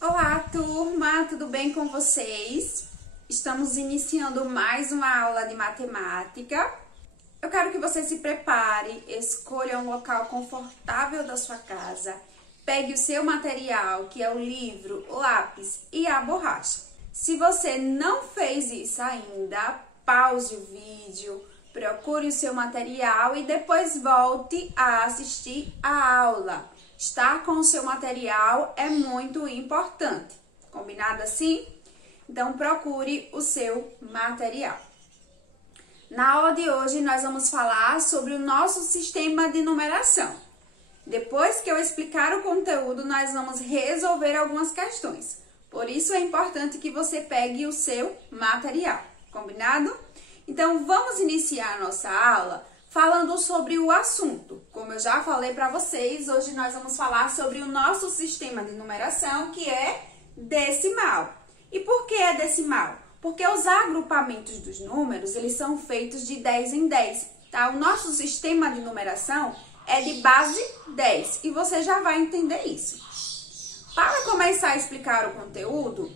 Olá, turma, tudo bem com vocês? Estamos iniciando mais uma aula de matemática. Eu quero que você se prepare, escolha um local confortável da sua casa, pegue o seu material, que é o livro, o lápis e a borracha. Se você não fez isso ainda, pause o vídeo, procure o seu material e depois volte a assistir a aula. Estar com o seu material é muito importante. Combinado assim? Então, procure o seu material. Na aula de hoje, nós vamos falar sobre o nosso sistema de numeração. Depois que eu explicar o conteúdo, nós vamos resolver algumas questões. Por isso, é importante que você pegue o seu material. Combinado? Então, vamos iniciar a nossa aula falando sobre o assunto. Como eu já falei para vocês, hoje nós vamos falar sobre o nosso sistema de numeração, que é decimal. E por que é decimal? Porque os agrupamentos dos números, eles são feitos de 10 em 10, tá? O nosso sistema de numeração é de base 10 e você já vai entender isso. Para começar a explicar o conteúdo,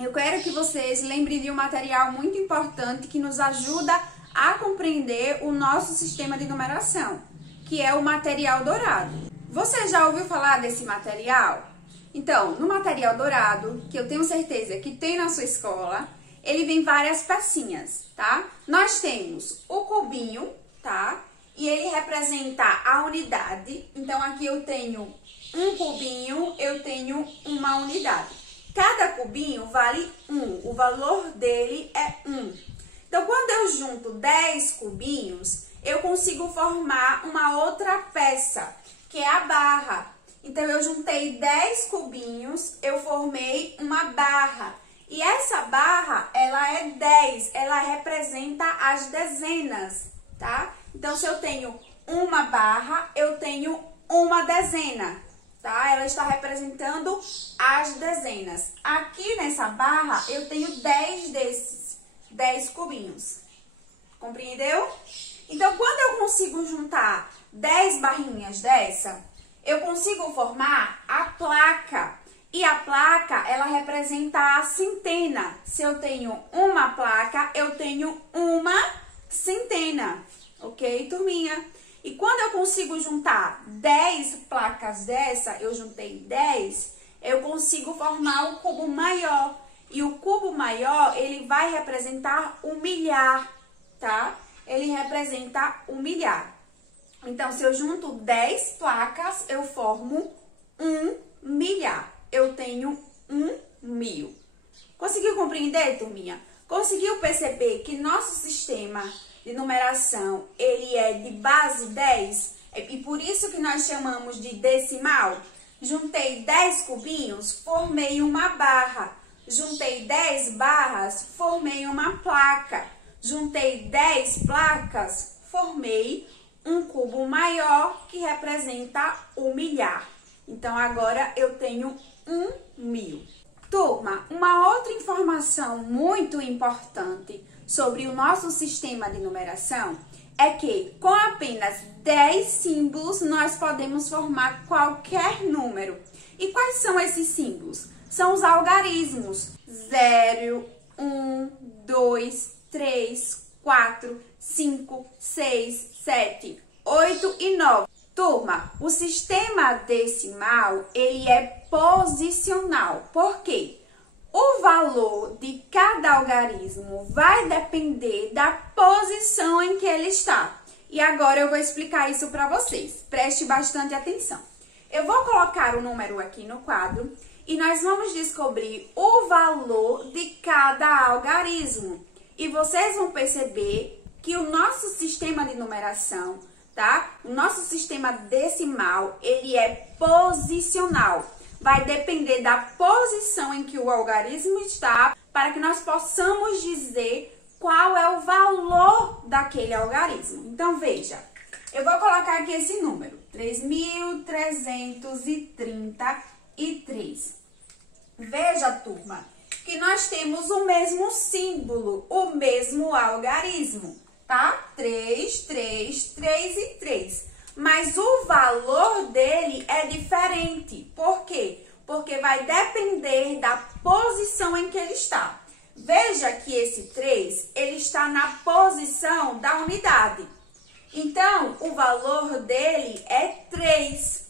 eu quero que vocês lembrem de um material muito importante que nos ajuda a compreender o nosso sistema de numeração, que é o material dourado. Você já ouviu falar desse material? Então, no material dourado, que eu tenho certeza que tem na sua escola, ele vem várias pecinhas, tá? Nós temos o cubinho, tá? E ele representa a unidade. Então, aqui eu tenho um cubinho, eu tenho uma unidade. Cada cubinho vale 1, o valor dele é 1. Então, quando eu junto 10 cubinhos, eu consigo formar uma outra peça, que é a barra. Então, eu juntei 10 cubinhos, eu formei uma barra. E essa barra, ela é 10, ela representa as dezenas, tá? Então, se eu tenho uma barra, eu tenho uma dezena, tá? Ela está representando as dezenas. Aqui nessa barra, eu tenho 10 desses, 10 cubinhos. Compreendeu? Então, quando eu consigo juntar 10 barrinhas dessa, eu consigo formar a placa. E a placa, ela representa a centena. Se eu tenho uma placa, eu tenho uma centena. Ok, turminha? E quando eu consigo juntar 10 placas dessa, eu juntei 10, eu consigo formar o cubo maior. E o cubo maior, ele vai representar o milhar, tá? Ele representa o milhar. Então, se eu junto 10 placas, eu formo 1 milhar. Eu tenho 1.000. Conseguiu compreender, turminha? Conseguiu perceber que nosso sistema de numeração, ele é de base 10? E por isso que nós chamamos de decimal? Juntei 10 cubinhos, formei uma barra. Juntei 10 barras, formei uma placa. Juntei 10 placas, formei um cubo maior que representa o milhar. Então, agora eu tenho 1.000. Turma, uma outra informação muito importante sobre o nosso sistema de numeração é que com apenas 10 símbolos nós podemos formar qualquer número. E quais são esses símbolos? São os algarismos: 0, 1, 2, 3, 4, 5, 6, 7, 8 e 9. Turma, o sistema decimal, ele é posicional. Por quê? O valor de cada algarismo vai depender da posição em que ele está. E agora eu vou explicar isso para vocês. Preste bastante atenção. Eu vou colocar o número aqui no quadro e nós vamos descobrir o valor de cada algarismo. E vocês vão perceber que o nosso sistema de numeração, tá? O nosso sistema decimal, ele é posicional. Vai depender da posição em que o algarismo está para que nós possamos dizer qual é o valor daquele algarismo. Então, veja, eu vou colocar aqui esse número, 3.333. Veja, turma, que que nós temos o mesmo símbolo, o mesmo algarismo, tá? 3, 3, 3 e 3. Mas o valor dele é diferente. Por quê? Porque vai depender da posição em que ele está. Veja que esse 3, ele está na posição da unidade. Então, o valor dele é 3.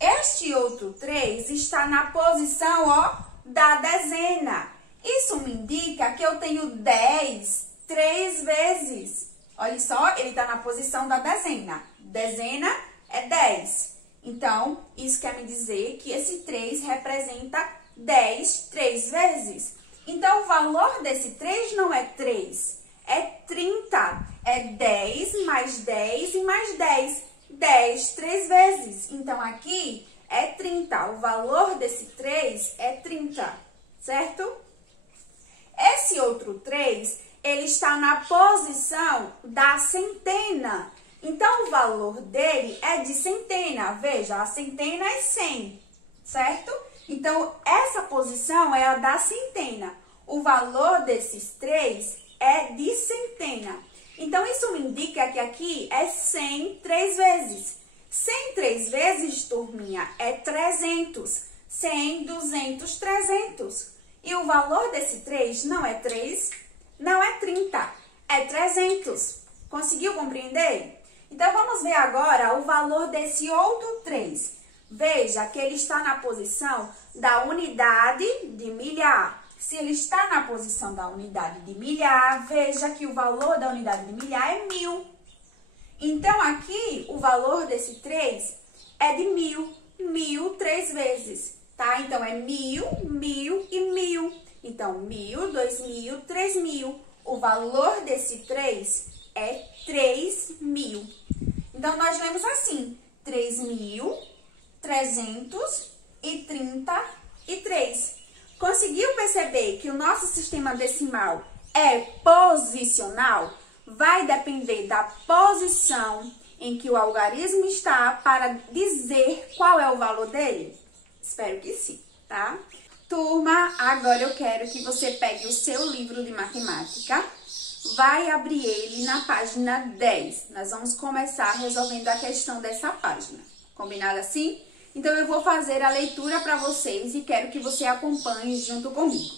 Este outro 3 está na posição, ó, da dezena. Isso me indica que eu tenho 10 3 vezes. Olha só, ele está na posição da dezena. Dezena é 10. Então, isso quer me dizer que esse 3 representa 10 3 vezes. Então, o valor desse 3 não é 3, é 30. É 10 mais 10 e mais 10. 10 3 vezes. Então, aqui é 30. O valor desse 3 é 30, certo? Esse outro 3, ele está na posição da centena. Então, o valor dele é de centena. Veja, a centena é 100, certo? Então, essa posição é a da centena. O valor desses 3 é de centena. Então, isso me indica que aqui é 100 3 vezes. 100 3 vezes, turminha, é 300. 100, 200, 300. E o valor desse 3 não é 3, não é 30, é 300. Conseguiu compreender? Então, vamos ver agora o valor desse outro 3. Veja que ele está na posição da unidade de milhar. Se ele está na posição da unidade de milhar, veja que o valor da unidade de milhar é 1000. Então, aqui, o valor desse 3 é de 1000. 1000 3 vezes, tá? Então, é 1000, 1000 e 1000. Então, 1000, 2000, 3000. O valor desse 3 é 3000. Então, nós lemos assim, 3.333. Conseguiu perceber que o nosso sistema decimal é posicional? Vai depender da posição em que o algarismo está para dizer qual é o valor dele? Espero que sim, tá? Turma, agora eu quero que você pegue o seu livro de matemática, vai abrir ele na página 10. Nós vamos começar resolvendo a questão dessa página. Combinado assim? Então, eu vou fazer a leitura para vocês e quero que você acompanhe junto comigo.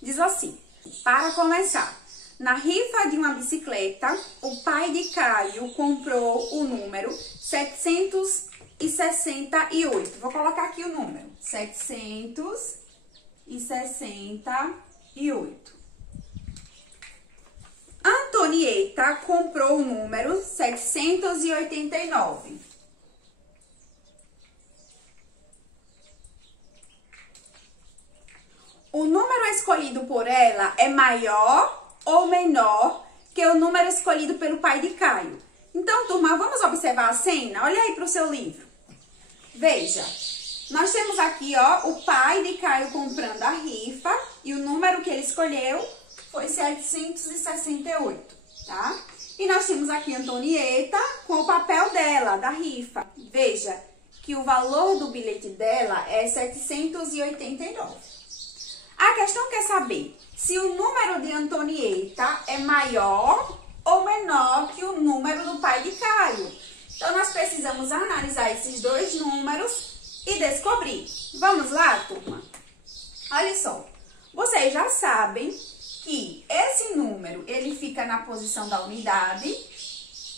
Diz assim, para começar, na rifa de uma bicicleta, o pai de Caio comprou o número 768. Vou colocar aqui o número, 768. Antonieta comprou o número 789. O número escolhido por ela é maior ou menor que o número escolhido pelo pai de Caio. Então, turma, vamos observar a cena? Olha aí para o seu livro. Veja, nós temos aqui, ó, o pai de Caio comprando a rifa e o número que ele escolheu foi 768, tá? E nós temos aqui a Antonieta com o papel dela, da rifa. Veja que o valor do bilhete dela é 789. A questão quer saber se o número de Antonieta é maior ou menor que o número do pai de Caio. Então, nós precisamos analisar esses dois números e descobrir. Vamos lá, turma? Olha só, vocês já sabem que esse número, ele fica na posição da unidade,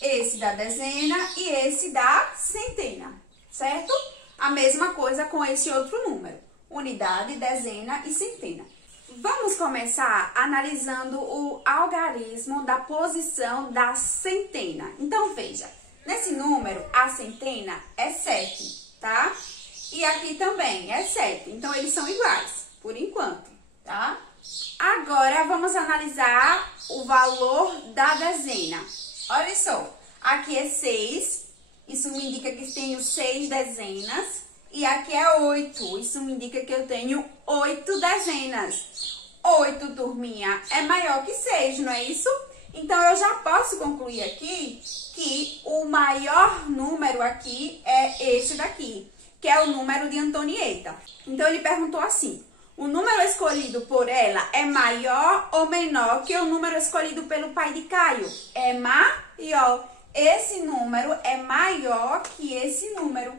esse da dezena e esse da centena, certo? A mesma coisa com esse outro número. Unidade, dezena e centena. Vamos começar analisando o algarismo da posição da centena. Então, veja, nesse número, a centena é 7, tá? E aqui também é 7. Então, eles são iguais, por enquanto, tá? Agora, vamos analisar o valor da dezena. Olha só, aqui é 6. Isso me indica que tenho 6 dezenas. E aqui é 8, isso me indica que eu tenho 8 dezenas. 8, turminha, é maior que 6, não é isso? Então, eu já posso concluir aqui que o maior número aqui é esse daqui, que é o número de Antonieta. Então, ele perguntou assim, O número escolhido por ela é maior ou menor que o número escolhido pelo pai de Caio? É maior. Esse número é maior que esse número,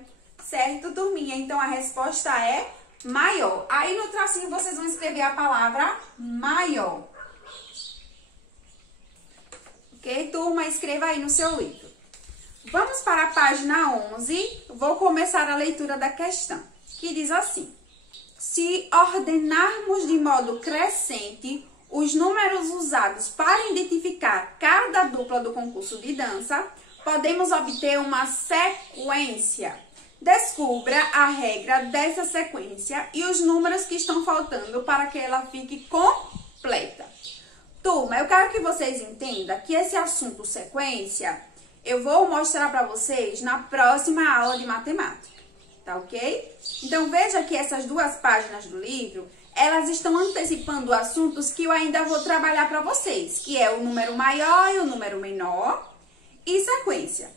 certo, turminha? Então, a resposta é maior. Aí, no tracinho, vocês vão escrever a palavra maior. Ok, turma? Escreva aí no seu livro. Vamos para a página 11. Vou começar a leitura da questão, que diz assim. Se ordenarmos de modo crescente os números usados para identificar cada dupla do concurso de dança, podemos obter uma sequência. Descubra a regra dessa sequência e os números que estão faltando para que ela fique completa. Turma, eu quero que vocês entendam que esse assunto sequência eu vou mostrar para vocês na próxima aula de matemática. Tá ok? Então, veja que essas duas páginas do livro, elas estão antecipando assuntos que eu ainda vou trabalhar para vocês, que é o número maior e o número menor e sequência.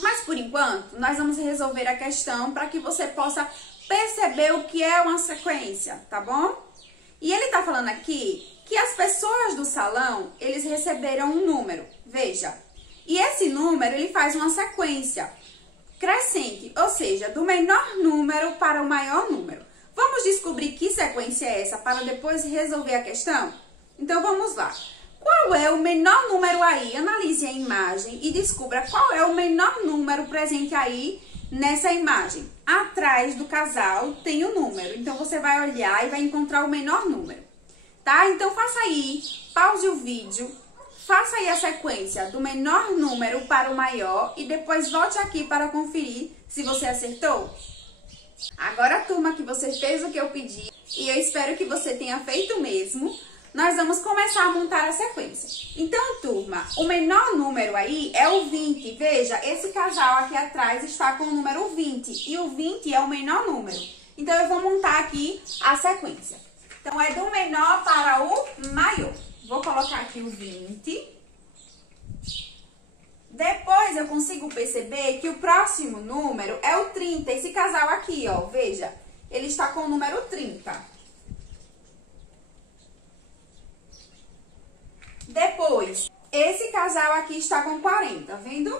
Mas, por enquanto, nós vamos resolver a questão para que você possa perceber o que é uma sequência, tá bom? E ele tá falando aqui que as pessoas do salão, eles receberam um número, veja. E esse número, ele faz uma sequência crescente, ou seja, do menor número para o maior número. Vamos descobrir que sequência é essa para depois resolver a questão? Então, vamos lá. Qual é o menor número aí? Analise a imagem e descubra qual é o menor número presente aí nessa imagem. Atrás do casal tem o número, então você vai olhar e vai encontrar o menor número, tá? Então, faça aí, pause o vídeo. Faça aí a sequência do menor número para o maior e depois volte aqui para conferir se você acertou. Agora, turma, que você fez o que eu pedi e eu espero que você tenha feito mesmo, nós vamos começar a montar a sequência. Então, turma, o menor número aí é o 20. Veja, esse casal aqui atrás está com o número 20 e o 20 é o menor número. Então, eu vou montar aqui a sequência. Então, é do menor para o maior. Vou colocar aqui o 20. Depois eu consigo perceber que o próximo número é o 30. Esse casal aqui, ó, veja, ele está com o número 30. Depois, esse casal aqui está com 40, vendo?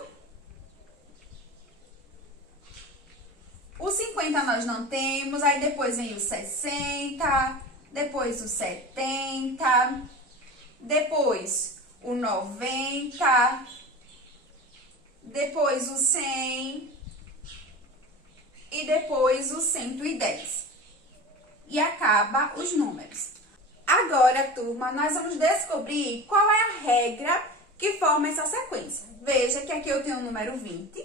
O 50 nós não temos, aí depois vem o 60, depois o 70... Depois, o 90, depois o 100 e depois o 110. E acaba os números. Agora, turma, nós vamos descobrir qual é a regra que forma essa sequência. Veja que aqui eu tenho o número 20,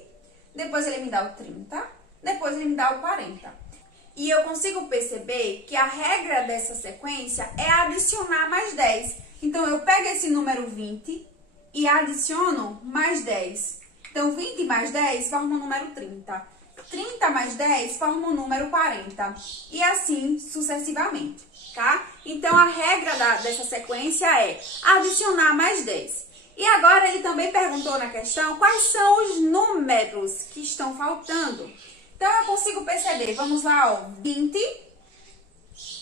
depois ele me dá o 30, depois ele me dá o 40. E eu consigo perceber que a regra dessa sequência é adicionar mais 10. Então, eu pego esse número 20 e adiciono mais 10. Então, 20 mais 10 forma o número 30. 30 mais 10 forma o número 40. E assim sucessivamente, tá? Então, a regra dessa sequência é adicionar mais 10. E agora, ele também perguntou na questão quais são os números que estão faltando. Então, eu consigo perceber, vamos lá, ó, 20...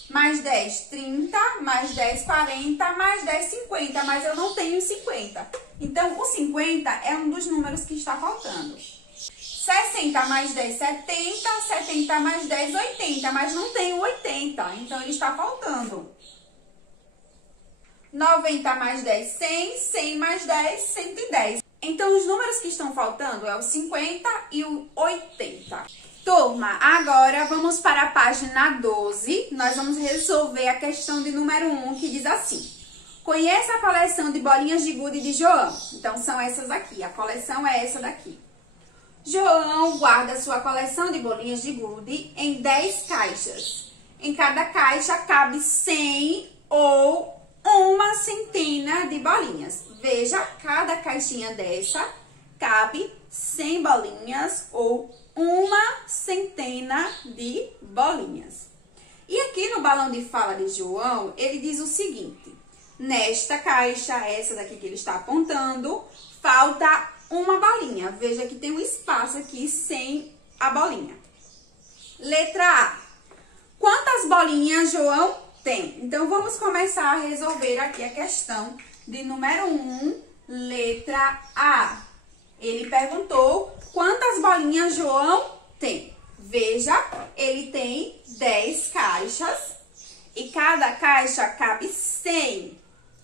mais 10, 30, mais 10, 40, mais 10, 50, mas eu não tenho 50. Então, o 50 é um dos números que está faltando. 60 mais 10, 70, 70 mais 10, 80, mas não tenho 80, então ele está faltando. 90 mais 10, 100, 100 mais 10, 110. Então, os números que estão faltando é o 50 e o 80. Turma, agora vamos para a página 12, nós vamos resolver a questão de número 1, que diz assim. Conheça a coleção de bolinhas de gude de João. Então, são essas aqui, a coleção é essa daqui. João guarda sua coleção de bolinhas de gude em 10 caixas. Em cada caixa cabe 100 ou uma centena de bolinhas. Veja, cada caixinha dessa cabe 100 bolinhas ou uma centena de bolinhas. E aqui no balão de fala de João, ele diz o seguinte. Nesta caixa, essa daqui que ele está apontando, falta uma bolinha. Veja que tem um espaço aqui sem a bolinha. Letra A. Quantas bolinhas João tem? Então, vamos começar a resolver aqui a questão de número 1, letra A. Ele perguntou quantas bolinhas João tem. Veja, ele tem 10 caixas e cada caixa cabe 100,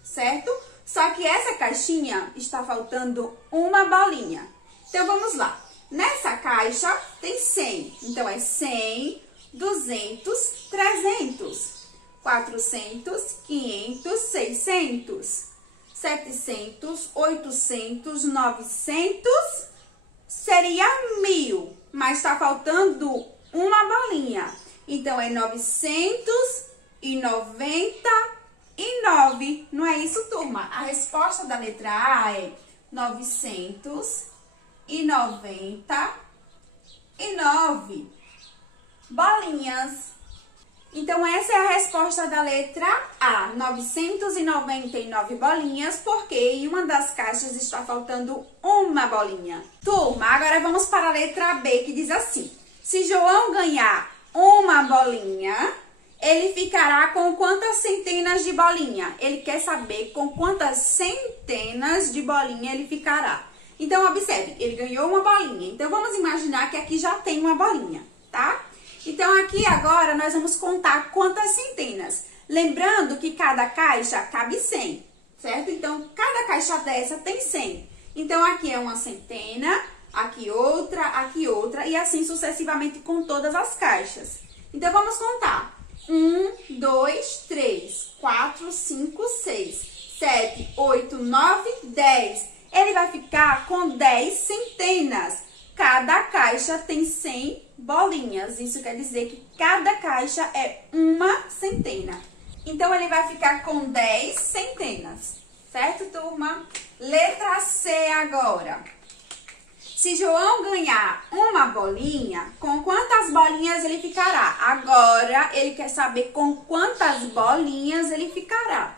certo? Só que essa caixinha está faltando uma bolinha. Então, vamos lá. Nessa caixa tem 100. Então, é 100, 200, 300, 400, 500, 600, 700, 800, 900, seria 1000. Mas está faltando uma bolinha. Então, é 999. Não é isso, turma? A resposta da letra A é 999 bolinhas. Então, essa é a resposta da letra A, 999 bolinhas, porque em uma das caixas está faltando uma bolinha. Turma, agora vamos para a letra B, que diz assim: se João ganhar uma bolinha, ele ficará com quantas centenas de bolinha? Ele quer saber com quantas centenas de bolinha ele ficará. Então, observe, ele ganhou uma bolinha. Então, vamos imaginar que aqui já tem uma bolinha, tá? Então, aqui agora nós vamos contar quantas centenas. Lembrando que cada caixa cabe 100, certo? Então, cada caixa dessa tem 100. Então, aqui é uma centena, aqui outra e assim sucessivamente com todas as caixas. Então, vamos contar. 1, 2, 3, 4, 5, 6, 7, 8, 9, 10. Ele vai ficar com 10 centenas. Cada caixa tem 100 bolinhas. Isso quer dizer que cada caixa é uma centena. Então, ele vai ficar com 10 centenas. Certo, turma? Letra C agora. Se João ganhar uma bolinha, com quantas bolinhas ele ficará? Agora, ele quer saber com quantas bolinhas ele ficará.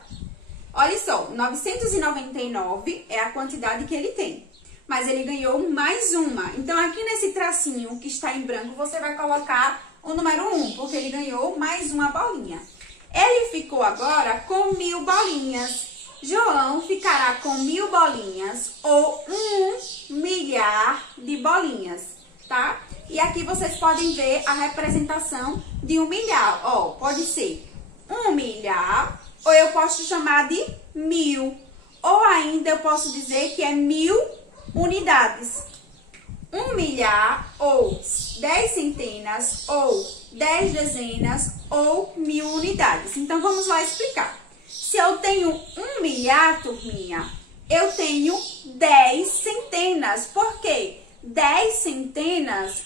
Olha só, 999 é a quantidade que ele tem. Mas ele ganhou mais uma. Então, aqui nesse tracinho que está em branco, você vai colocar o número 1, porque ele ganhou mais uma bolinha. Ele ficou agora com 1000 bolinhas. João ficará com 1000 bolinhas ou 1 milhar de bolinhas, tá? E aqui vocês podem ver a representação de 1 milhar. Ó, pode ser 1 milhar, ou eu posso chamar de 1000. Ou ainda eu posso dizer que é 1000 unidades. 1 milhar, ou 10 centenas, ou 10 dezenas, ou 1000 unidades. Então, vamos lá explicar. Se eu tenho 1 milhar, turminha, eu tenho 10 centenas. Por quê? 10 centenas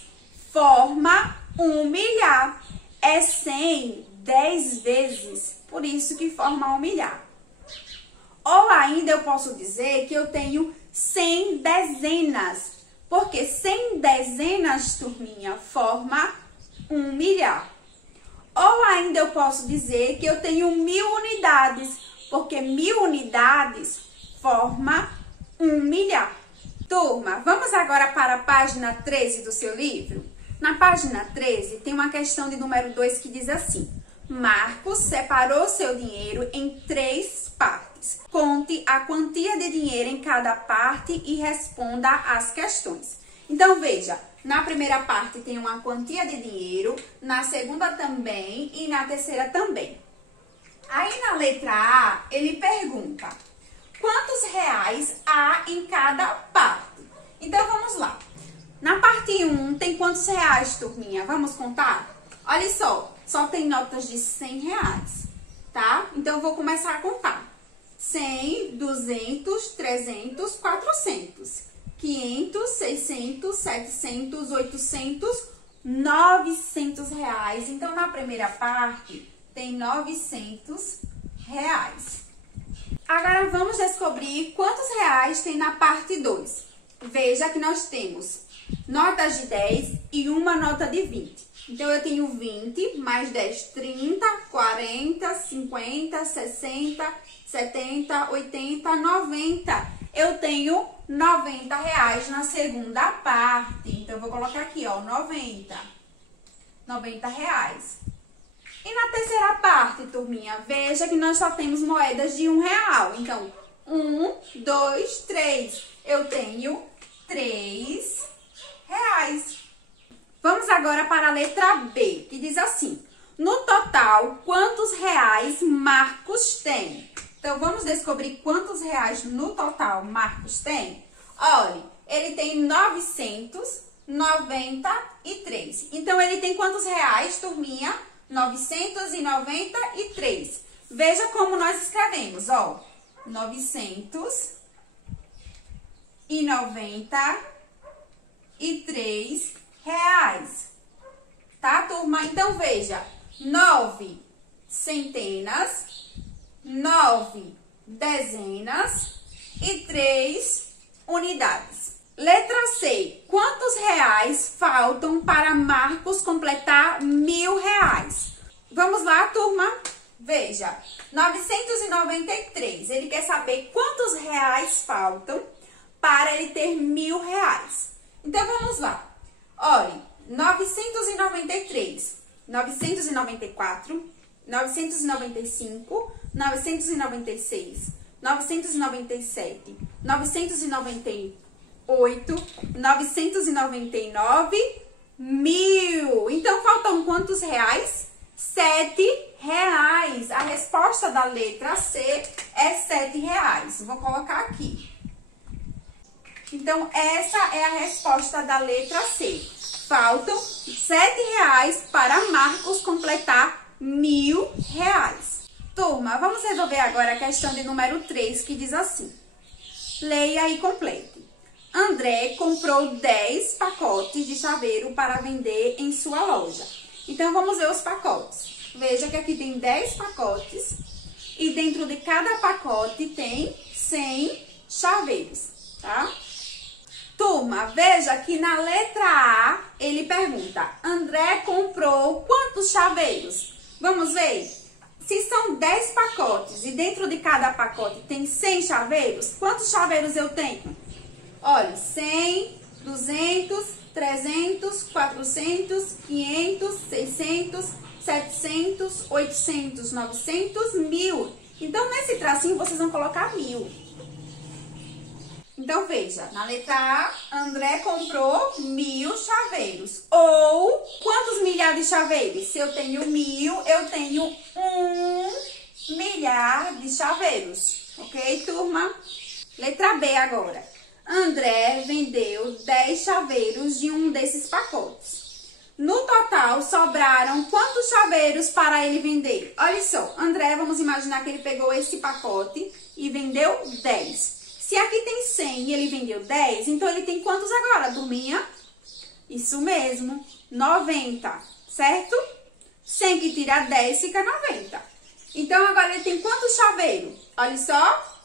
forma 1 milhar. É 100 10 vezes, por isso que forma 1 milhar. Ou ainda eu posso dizer que eu tenho 100 dezenas, porque 100 dezenas, turminha, forma 1 milhar. Ou ainda eu posso dizer que eu tenho 1000 unidades, porque 1000 unidades forma 1 milhar. Turma, vamos agora para a página 13 do seu livro? Na página 13 tem uma questão de número 2 que diz assim: Marcos separou seu dinheiro em 3 partes. Conte a quantia de dinheiro em cada parte e responda as questões. Então, veja, na primeira parte tem uma quantia de dinheiro, na segunda também e na terceira também. Aí, na letra A, ele pergunta: quantos reais há em cada parte? Então, vamos lá. Na parte 1, tem quantos reais, turminha? Vamos contar? Olha só tem notas de 100 reais, tá? Então, eu vou começar a contar. 100, 200, 300, 400, 500, 600, 700, 800, 900 reais. Então, na primeira parte, tem 900 reais. Agora, vamos descobrir quantos reais tem na parte 2. Veja que nós temos notas de 10 e uma nota de 20. Então, eu tenho 20, mais 10, 30, 40, 50, 60, 70, 80, 90. Eu tenho 90 reais na segunda parte. Então, eu vou colocar aqui, ó, 90 reais. E na terceira parte, turminha, veja que nós só temos moedas de R$1. Então, 1, 2, 3. Eu tenho R$3. Vamos agora para a letra B, que diz assim: no total, quantos reais Marcos tem? Então, vamos descobrir quantos reais no total Marcos tem? Olha, ele tem 993. Então, ele tem quantos reais, turminha? 993. Veja como nós escrevemos, ó. 993 reais. Tá, turma? Então, veja. 9 centenas, 9 dezenas e 3 unidades. Letra C. Quantos reais faltam para Marcos completar R$1.000? Vamos lá, turma? Veja, 993. Ele quer saber quantos reais faltam para ele ter R$1.000. Então, vamos lá. Olha, 993, 994, 995, 996, 997, 998, 999, 1.000. Então, faltam quantos reais? R$7. A resposta da letra C é R$7. Vou colocar aqui. Então, essa é a resposta da letra C. Faltam R$7 para Marcos completar R$1.000. Turma, vamos resolver agora a questão de número 3, que diz assim. Leia e complete. André comprou 10 pacotes de chaveiro para vender em sua loja. Então, vamos ver os pacotes. Veja que aqui tem 10 pacotes e dentro de cada pacote tem 100 chaveiros, tá? Turma, veja que na letra A, ele pergunta, André comprou quantos chaveiros? Vamos ver? Se são 10 pacotes e dentro de cada pacote tem 100 chaveiros, quantos chaveiros eu tenho? Olha, 100, 200, 300, 400, 500, 600, 700, 800, 900, 1.000. Então, nesse tracinho, vocês vão colocar 1.000. Então, veja, na letra A, André comprou 1.000 chaveiros. Ou, quantos milhares de chaveiros? Se eu tenho 1.000, eu tenho 1 milhar de chaveiros. Ok, turma? Letra B agora. André vendeu 10 chaveiros de um desses pacotes. No total, sobraram quantos chaveiros para ele vender? Olha só, André, vamos imaginar que ele pegou esse pacote e vendeu 10. Se aqui tem 100 e ele vendeu 10, então ele tem quantos agora, turminha? Isso mesmo, 90, certo? 100 que tira 10 fica 90. Então, agora ele tem quantos chaveiros? Olha só,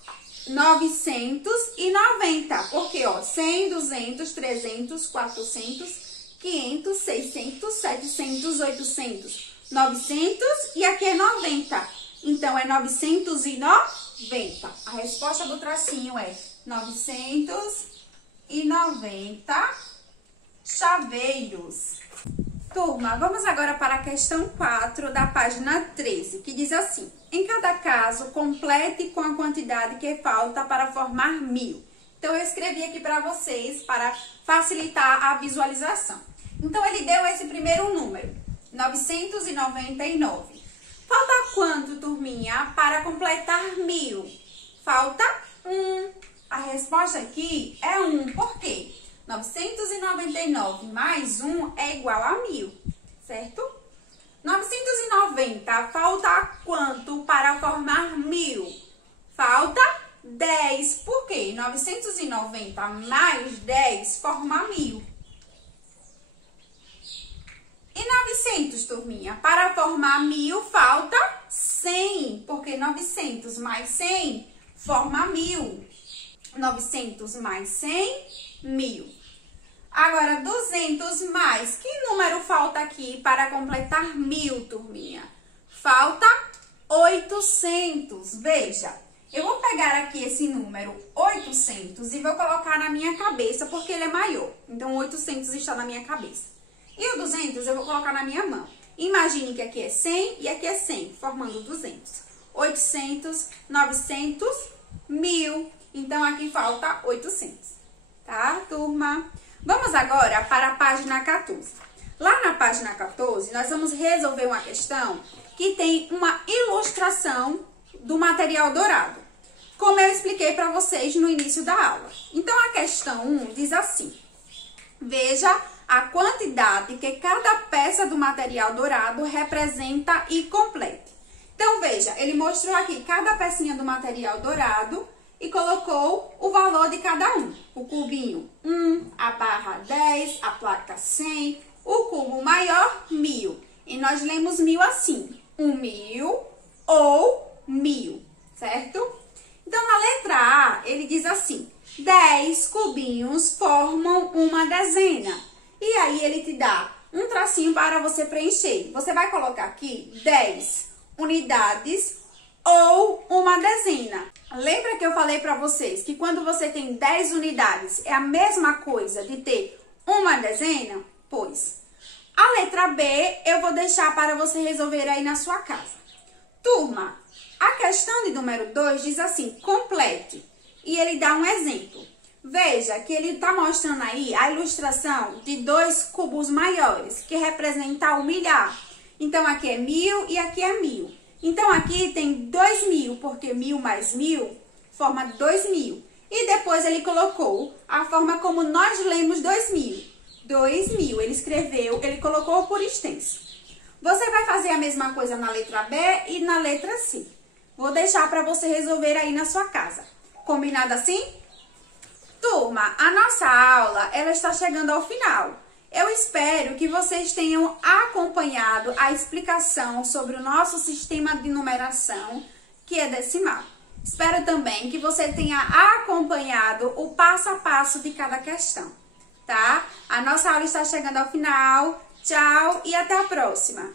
990. Porque, ó, 100, 200, 300, 400, 500, 600, 700, 800, 900 e aqui é 90. Então, é 990. A resposta do tracinho é 990 chaveiros. Turma, vamos agora para a questão 4 da página 13, que diz assim. Em cada caso, complete com a quantidade que falta para formar 1.000. Então, eu escrevi aqui para vocês para facilitar a visualização. Então, ele deu esse primeiro número, 999. Falta quanto, turminha, para completar 1.000? Falta 1. A resposta aqui é 1. Por quê? 999 mais 1 é igual a 1.000, certo? 990, falta quanto para formar 1.000? Falta 10. Por quê? 990 mais 10 forma 1.000. E 900, turminha? Para formar 1.000, falta 100, porque 900 mais 100 forma 1.000. 900 mais 100, 1.000. Agora, 200 mais, que número falta aqui para completar 1.000, turminha? Falta 800. Veja, eu vou pegar aqui esse número 800 e vou colocar na minha cabeça, porque ele é maior. Então, 800 está na minha cabeça. E o 200 eu vou colocar na minha mão. Imagine que aqui é 100 e aqui é 100, formando 200. 800, 900, 1000. Então, aqui falta 800. Tá, turma? Vamos agora para a página 14. Lá na página 14, nós vamos resolver uma questão que tem uma ilustração do material dourado, como eu expliquei para vocês no início da aula. Então, a questão 1 diz assim: veja a quantidade que cada peça do material dourado representa e complete. Então, veja, ele mostrou aqui cada pecinha do material dourado e colocou o valor de cada um. O cubinho 1, a barra 10, a placa 100, o cubo maior 1000. E nós lemos 1000 assim, 1000 ou 1000, certo? Então, na letra A, ele diz assim: 10 cubinhos formam uma dezena. E aí, ele te dá um tracinho para você preencher. Você vai colocar aqui 10 unidades ou uma dezena. Lembra que eu falei para vocês que quando você tem 10 unidades é a mesma coisa de ter uma dezena? Pois, a letra B eu vou deixar para você resolver aí na sua casa. Turma, a questão de número 2 diz assim: complete. E ele dá um exemplo. Veja que ele está mostrando aí a ilustração de 2 cubos maiores, que representa o milhar. Então, aqui é 1000 e aqui é 1000. Então, aqui tem 2000, porque 1000 mais 1000 forma 2000. E depois ele colocou a forma como nós lemos 2000. 2000, ele escreveu, ele colocou por extenso. Você vai fazer a mesma coisa na letra B e na letra C. Vou deixar para você resolver aí na sua casa. Combinado assim? Turma, a nossa aula, ela está chegando ao final. Eu espero que vocês tenham acompanhado a explicação sobre o nosso sistema de numeração, que é decimal. Espero também que você tenha acompanhado o passo a passo de cada questão, tá? A nossa aula está chegando ao final. Tchau e até a próxima!